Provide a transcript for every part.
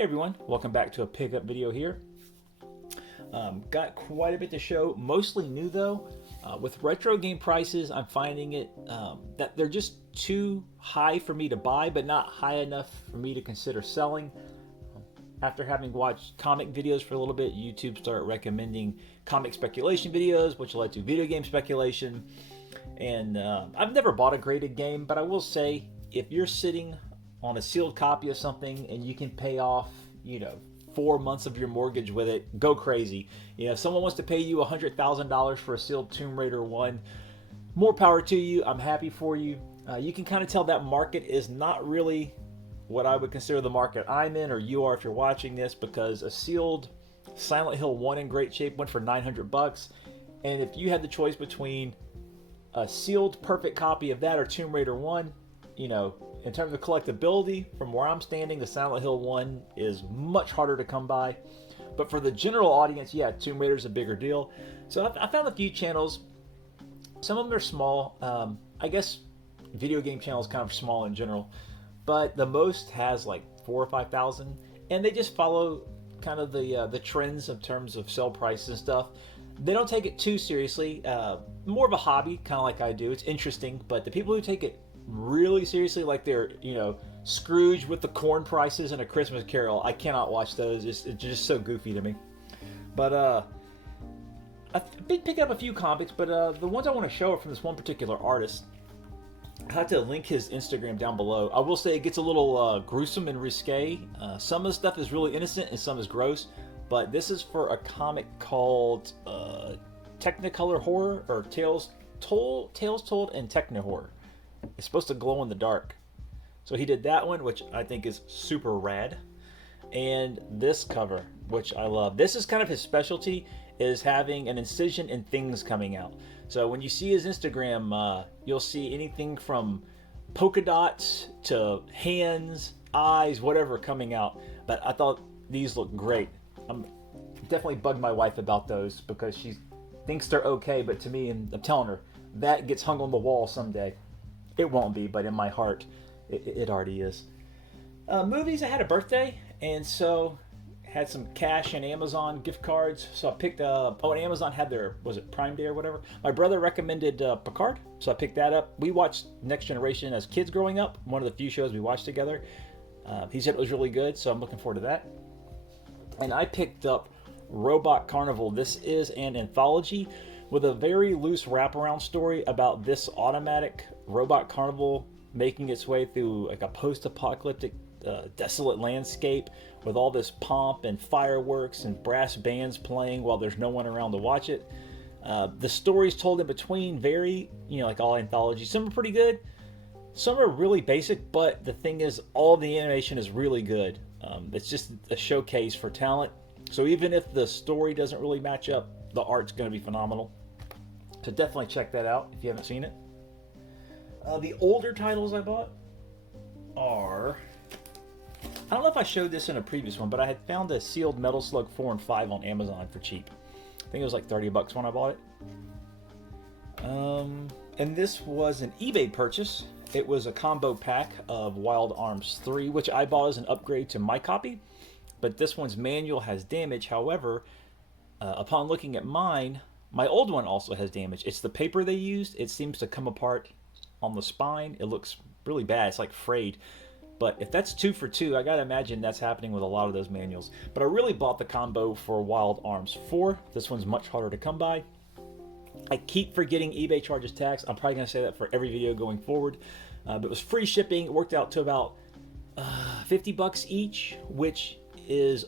Hey everyone, welcome back to a pickup video here. Got quite a bit to show, mostly new though. With retro game prices, I'm finding it that they're just too high for me to buy, but not high enough for me to consider selling. After having watched comic videos for a little bit, YouTube started recommending comic speculation videos, which led to video game speculation. And I've never bought a graded game, but I will say if you're sitting on a sealed copy of something and you can pay off, 4 months of your mortgage with it, go crazy. If someone wants to pay you $100,000 for a sealed Tomb Raider 1, more power to you. I'm happy for you. You can kind of tell that market is not really what I would consider the market I'm in, or you are if you're watching this, because a sealed Silent Hill 1 in great shape went for $900. And if you had the choice between a sealed perfect copy of that or Tomb Raider 1, in terms of collectability, from where I'm standing, the Silent Hill 1 is much harder to come by. But for the general audience, yeah, Tomb Raider is a bigger deal. So I found a few channels. Some of them are small. I guess video game channels kind of small in general. But the most has like 4,000 or 5,000. And they just follow kind of the trends in terms of sell prices and stuff. They don't take it too seriously. More of a hobby, kind of like I do. It's interesting. But the people who take it really seriously, like they're Scrooge with the corn prices and A Christmas Carol, I cannot watch those. It's just so goofy to me. But I did pick up a few comics, but the ones I want to show are from this one particular artist. I have to link his Instagram down below. I will say it gets a little gruesome and risque. Some of the stuff is really innocent and some is gross, but this is for a comic called Technicolor Horror, or Tales Told in Techno Horror. It's supposed to glow in the dark. So he did that one, which I think is super rad. And this cover, which I love. This is kind of his specialty, is having an incision and things coming out. So when you see his Instagram, you'll see anything from polka dots to hands, eyes, whatever coming out. But I thought these look great. I'm definitely bugged my wife about those because she thinks they're okay, but to me, and I'm telling her, that gets hung on the wall someday. It won't be, but in my heart, it already is. Movies, I had a birthday, and so had some cash and Amazon gift cards. So I picked up, and Amazon had their, was it Prime Day or whatever? My brother recommended Picard, so I picked that up. We watched Next Generation as kids growing up, one of the few shows we watched together. He said it was really good, so I'm looking forward to that. And I picked up Robot Carnival. This is an anthology with a very loose wraparound story about this automatic robot carnival making its way through like a post-apocalyptic desolate landscape with all this pomp and fireworks and brass bands playing while there's no one around to watch it. The stories told in between vary, like all anthologies. Some are pretty good, some are really basic, but the thing is, all the animation is really good. It's just a showcase for talent. So even if the story doesn't really match up, the art's going to be phenomenal. So definitely check that out if you haven't seen it. The older titles I bought are... I don't know if I showed this in a previous one, but I had found a sealed Metal Slug 4 and 5 on Amazon for cheap. I think it was like $30 when I bought it. And this was an eBay purchase. It was a combo pack of Wild Arms 3, which I bought as an upgrade to my copy. But this one's manual has damage. However, upon looking at mine, my old one also has damage. It's the paper they used. It seems to come apart on the spine. It looks really bad. It's like frayed. But if that's 2 for 2, I gotta imagine that's happening with a lot of those manuals. But I really bought the combo for Wild Arms 4. This one's much harder to come by. I keep forgetting eBay charges tax. I'm probably gonna say that for every video going forward. But it was free shipping. It worked out to about $50 each, which is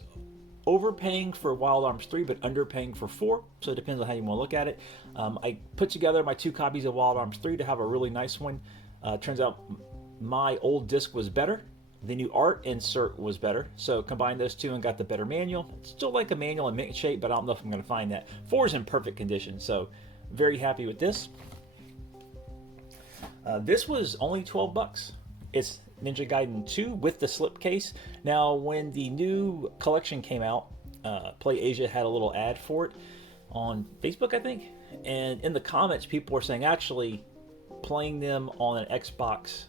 overpaying for Wild Arms 3 but underpaying for 4, so it depends on how you want to look at it. I put together my 2 copies of Wild Arms 3 to have a really nice one. Turns out my old disc was better, the new art insert was better, so combined those two and got the better manual. It's still like a manual in mint shape, but I don't know if I'm going to find that. 4 is in perfect condition, so very happy with this. This was only $12. It's Ninja Gaiden 2 with the slipcase. Now, when the new collection came out, Play Asia had a little ad for it on Facebook, I think. And in the comments, people were saying actually playing them on an Xbox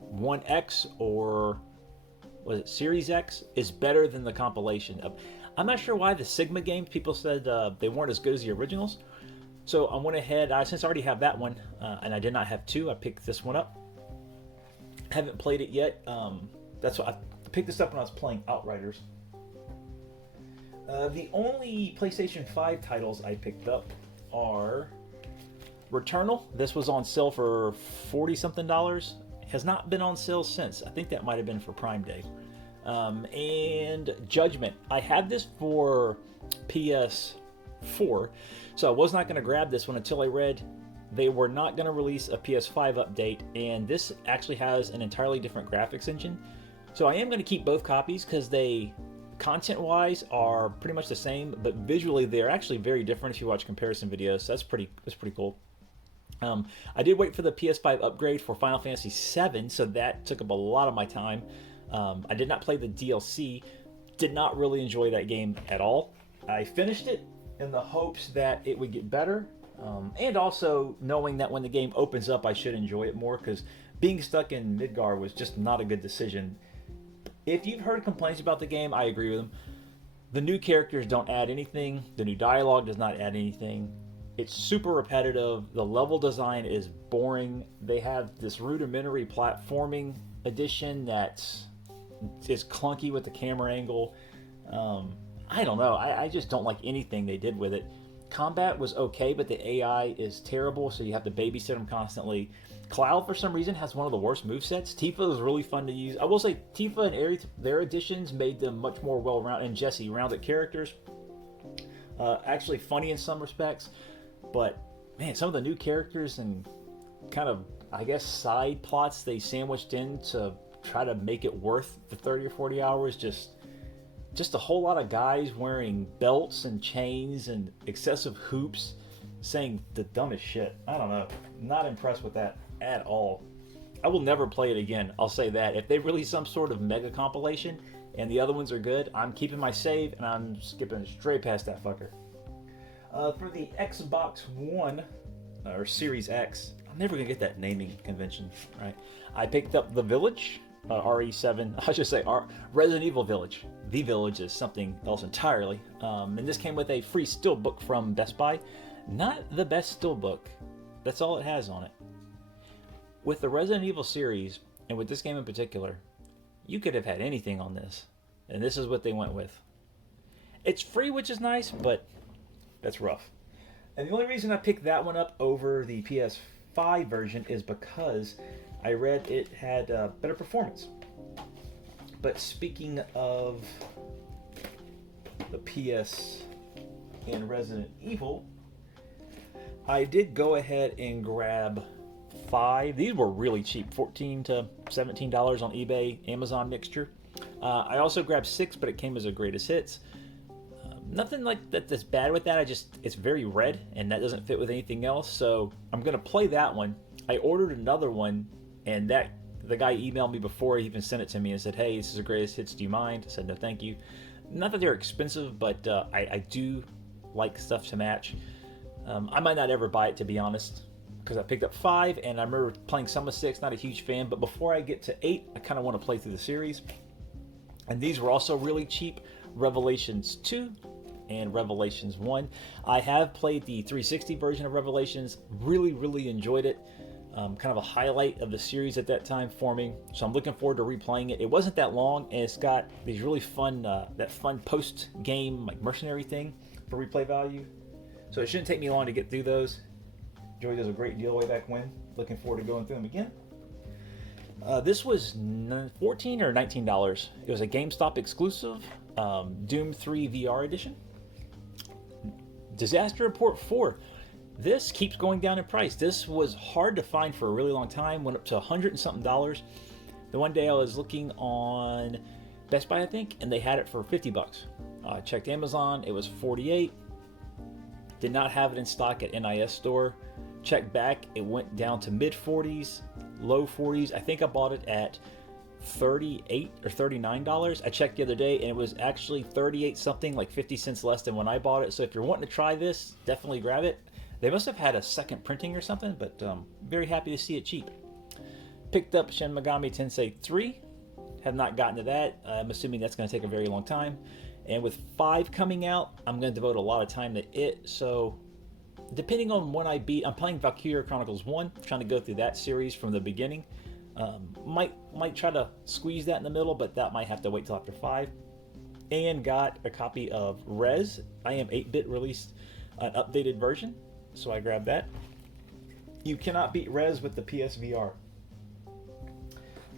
One X or was it Series X, is better than the compilation. I'm not sure why the Sigma games, people said they weren't as good as the originals. So I went ahead, since I already have that one, and I did not have two, I picked this one up. Haven't played it yet. That's what I picked this up when I was playing Outriders. The only PlayStation 5 titles I picked up are Returnal. This was on sale for $40-something. Has not been on sale since. I think that might have been for Prime Day. And Judgment. I had this for PS4, so I was not going to grab this one until I read they were not going to release a PS5 update, and this actually has an entirely different graphics engine. So I am going to keep both copies because they, content-wise, are pretty much the same, but visually they're actually very different if you watch comparison videos. So that's pretty cool. I did wait for the PS5 upgrade for Final Fantasy VII, so that took up a lot of my time. I did not play the DLC, did not really enjoy that game at all. I finished it in the hopes that it would get better, and also knowing that when the game opens up I should enjoy it more, because being stuck in Midgar was just not a good decision. If you've heard complaints about the game, I agree with them. The new characters don't add anything, the new dialogue does not add anything. It's super repetitive, the level design is boring. They have this rudimentary platforming edition that is clunky with the camera angle. I don't know, I just don't like anything they did with it. Combat was okay, but the AI is terrible, so you have to babysit them constantly. Cloud, for some reason, has one of the worst movesets. Tifa is really fun to use. I will say, Tifa and Aerie, their additions made them much more well-rounded, and Jessie, rounded characters. Actually funny in some respects, but man, some of the new characters and kind of, I guess, side plots they sandwiched in to try to make it worth the 30 or 40 hours, just a whole lot of guys wearing belts and chains and excessive hoops saying the dumbest shit. I don't know. Not impressed with that at all. I will never play it again, I'll say that. If they release some sort of mega compilation and the other ones are good, I'm keeping my save and I'm skipping straight past that fucker. For the Xbox One, or Series X, I'm never going to get that naming convention right. I picked up The Village, RE7, I should say Resident Evil Village. The Village is something else entirely. And this came with a free steelbook from Best Buy. Not the best steelbook. That's all it has on it. With the Resident Evil series, and with this game in particular, you could have had anything on this. And this is what they went with. It's free, which is nice, but that's rough. And the only reason I picked that one up over the PS5 version is because I read it had better performance. But speaking of the PS and Resident Evil, I did go ahead and grab 5. These were really cheap, $14 to $17 on eBay, Amazon mixture. I also grabbed 6, but it came as a greatest hits. Nothing like that's bad with that. It's very red, and that doesn't fit with anything else. So I'm gonna play that one. I ordered another one, and the guy emailed me before he even sent it to me and said, "Hey, this is the greatest hits. Do you mind?" I said, "No, thank you." Not that they're expensive, but I do like stuff to match. I might not ever buy it, to be honest, because I picked up 5, and I remember playing some of 6. Not a huge fan, but before I get to 8, I kind of want to play through the series. And these were also really cheap. Revelations 2 and Revelations 1. I have played the 360 version of Revelations. Really enjoyed it. Kind of a highlight of the series at that time for me. So I'm looking forward to replaying it. It wasn't that long, and it's got these really fun, that fun post-game like mercenary thing for replay value. So it shouldn't take me long to get through those. Enjoyed those a great deal way back when. Looking forward to going through them again. This was $14 or $19. It was a GameStop exclusive, Doom 3 VR edition. Disaster Report 4. This keeps going down in price. This was hard to find for a really long time. Went up to $100 and something. The one day I was looking on Best Buy, I think, and they had it for $50. I checked Amazon. It was $48. Did not have it in stock at NIS store. Checked back. It went down to mid 40s, low 40s. I think I bought it at $38 or $39. I checked the other day and it was actually 38 something, like 50 cents less than when I bought it. So if you're wanting to try this, definitely grab it. They must have had a second printing or something, but very happy to see it cheap. Picked up Shin Megami Tensei 3. Have not gotten to that. I'm assuming that's going to take a very long time. And with 5 coming out, I'm going to devote a lot of time to it. So depending on when I beat, I'm playing Valkyria Chronicles 1, trying to go through that series from the beginning. Might try to squeeze that in the middle, but that might have to wait till after 5. And got a copy of Rez. I Am 8-Bit released an updated version, so I grabbed that. You cannot beat Rez with the PSVR.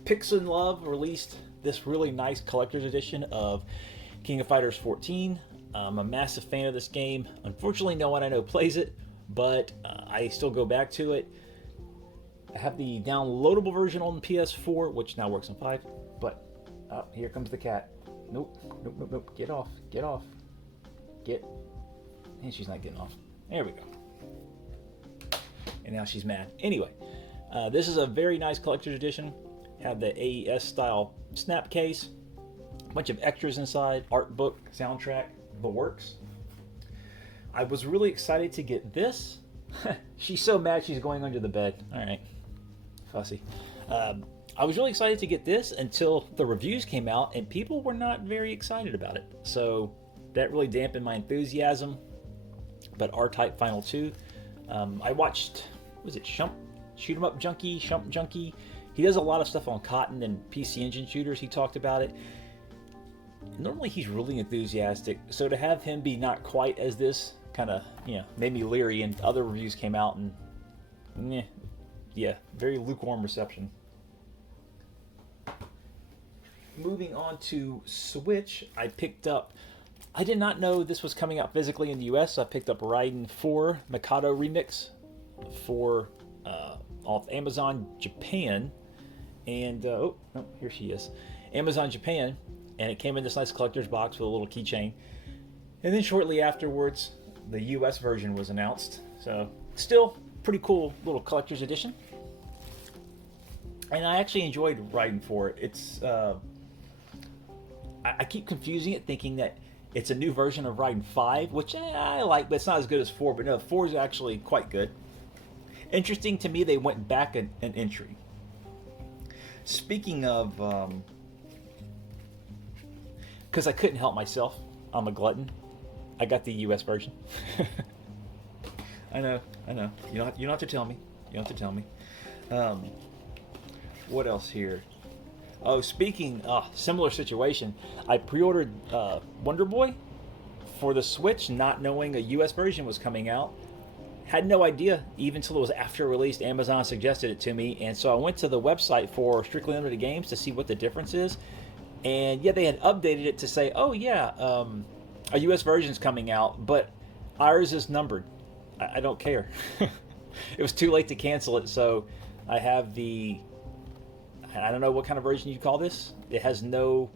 Pixel Love released this really nice collector's edition of King of Fighters 14. I'm a massive fan of this game. Unfortunately, no one I know plays it, but I still go back to it. I have the downloadable version on PS4, which now works on 5. But here comes the cat. Nope. Get off. And she's not getting off. There we go. And now she's mad. Anyway, this is a very nice collector's edition. Have the AES style snap case, a bunch of extras inside, art book, soundtrack, the works. I was really excited to get this. She's so mad she's going under the bed. All right, fussy. I was really excited to get this until the reviews came out and people were not very excited about it. So that really dampened my enthusiasm. But R-Type Final 2, I watched, was it Shoot 'em Up Junkie, Shump Junkie. He does a lot of stuff on Cotton and PC Engine shooters. He talked about it. Normally he's really enthusiastic, so to have him be not quite as this kind of, made me leery. And other reviews came out and, very lukewarm reception. Moving on to Switch, I did not know this was coming out physically in the US, so I picked up Raiden 4 Mikado Remix for off Amazon Japan. And, here she is. Amazon Japan. And it came in this nice collector's box with a little keychain. And then shortly afterwards, the US version was announced. So, still pretty cool little collector's edition. And I actually enjoyed Raiden 4. It's, I keep confusing it, thinking that it's a new version of Raiden 5, which I like, but it's not as good as 4. But no, 4 is actually quite good. Interesting to me, they went back an entry. Speaking of, because I couldn't help myself, I'm a glutton. I got the US version. I know. You don't have to tell me. What else here? Oh, similar situation. I pre-ordered Wonder Boy for the Switch, not knowing a US version was coming out. Had no idea, even until it was after released. Amazon suggested it to me, and so I went to the website for Strictly Limited Games to see what the difference is. And yeah, they had updated it to say, oh yeah, a US version's coming out, but ours is numbered. I don't care. It was too late to cancel it, so I have I don't know what kind of version you call this. It has no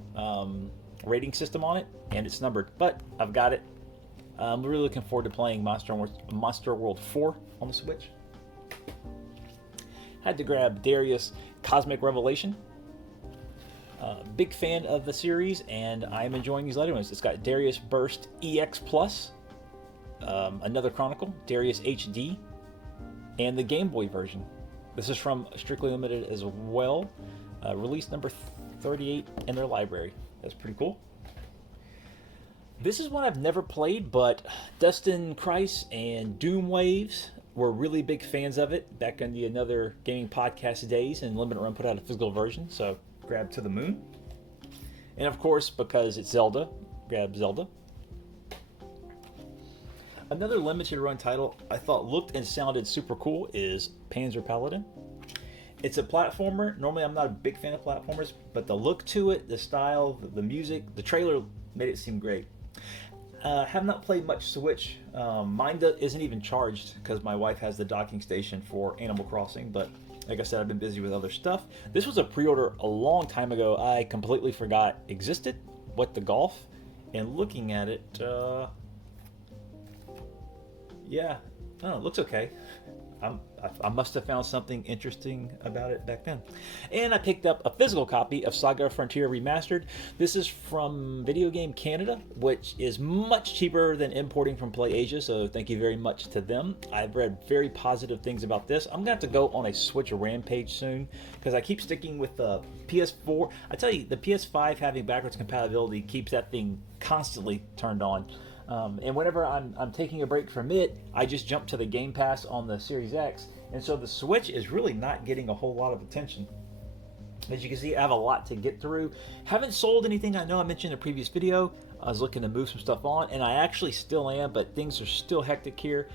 rating system on it, and it's numbered, but I've got it. I'm really looking forward to playing Monster World 4 on the Switch. Had to grab Darius Cosmic Revelation. Big fan of the series, and I'm enjoying these later ones. It's got Darius Burst EX Plus, another Chronicle, Darius HD, and the Game Boy version. This is from Strictly Limited as well. Release number 38 in their library. That's pretty cool. This is one I've never played, but Dustin Kreis and Doom Waves were really big fans of it back in the Another Gaming Podcast days, and Limited Run put out a physical version, so grab To the Moon. And of course, because it's Zelda, grab Zelda. Another limited run title I thought looked and sounded super cool is Panzer Paladin. It's a platformer. Normally I'm not a big fan of platformers, but the look to it, the style, the music, the trailer made it seem great. Have not played much Switch. Mine isn't even charged because my wife has the docking station for Animal Crossing, but like I said, I've been busy with other stuff. This was a pre-order a long time ago. I completely forgot existed. What the Golf? And looking at it, yeah, it looks okay. I must have found something interesting about it back then. And I picked up a physical copy of Saga Frontier Remastered. This is from Video Game Canada, which is much cheaper than importing from PlayAsia, so thank you very much to them. I've read very positive things about this. I'm going to have to go on a Switch rampage soon, because I keep sticking with the PS4. I tell you, the PS5 having backwards compatibility keeps that thing constantly turned on. And whenever I'm taking a break from it, I just jump to the Game Pass on the Series X. And so the Switch is really not getting a whole lot of attention. As you can see, I have a lot to get through. Haven't sold anything. I know I mentioned in a previous video. I was looking to move some stuff on, and I actually still am, but things are still hectic here.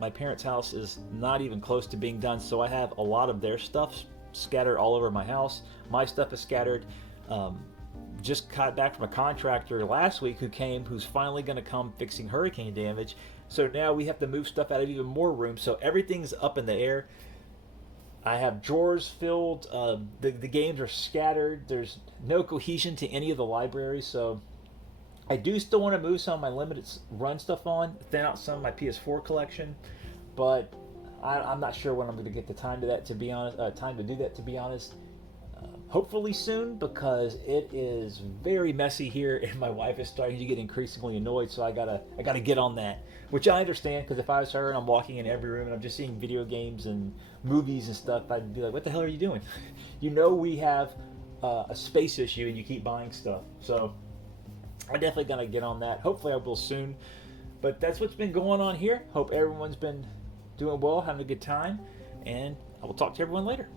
My parents' house is not even close to being done, so I have a lot of their stuff scattered all over my house. My stuff is scattered. Just got back from a contractor last week who's finally going to come fixing hurricane damage. So now we have to move stuff out of even more room. So everything's up in the air. I have drawers filled. The games are scattered. There's no cohesion to any of the libraries. So I do still want to move some of my limited run stuff on, thin out some of my PS4 collection, but I'm not sure when I'm going to get the time to that. To be honest, time to do that. To be honest. Hopefully soon, because it is very messy here and my wife is starting to get increasingly annoyed, so I gotta get on that, which I understand, because if I was her and I'm walking in every room and I'm just seeing video games and movies and stuff, I'd be like, what the hell are you doing? You know we have a space issue and you keep buying stuff, so I'm definitely gonna get on that. Hopefully I will soon, but that's what's been going on here. Hope everyone's been doing well, having a good time, and I will talk to everyone later.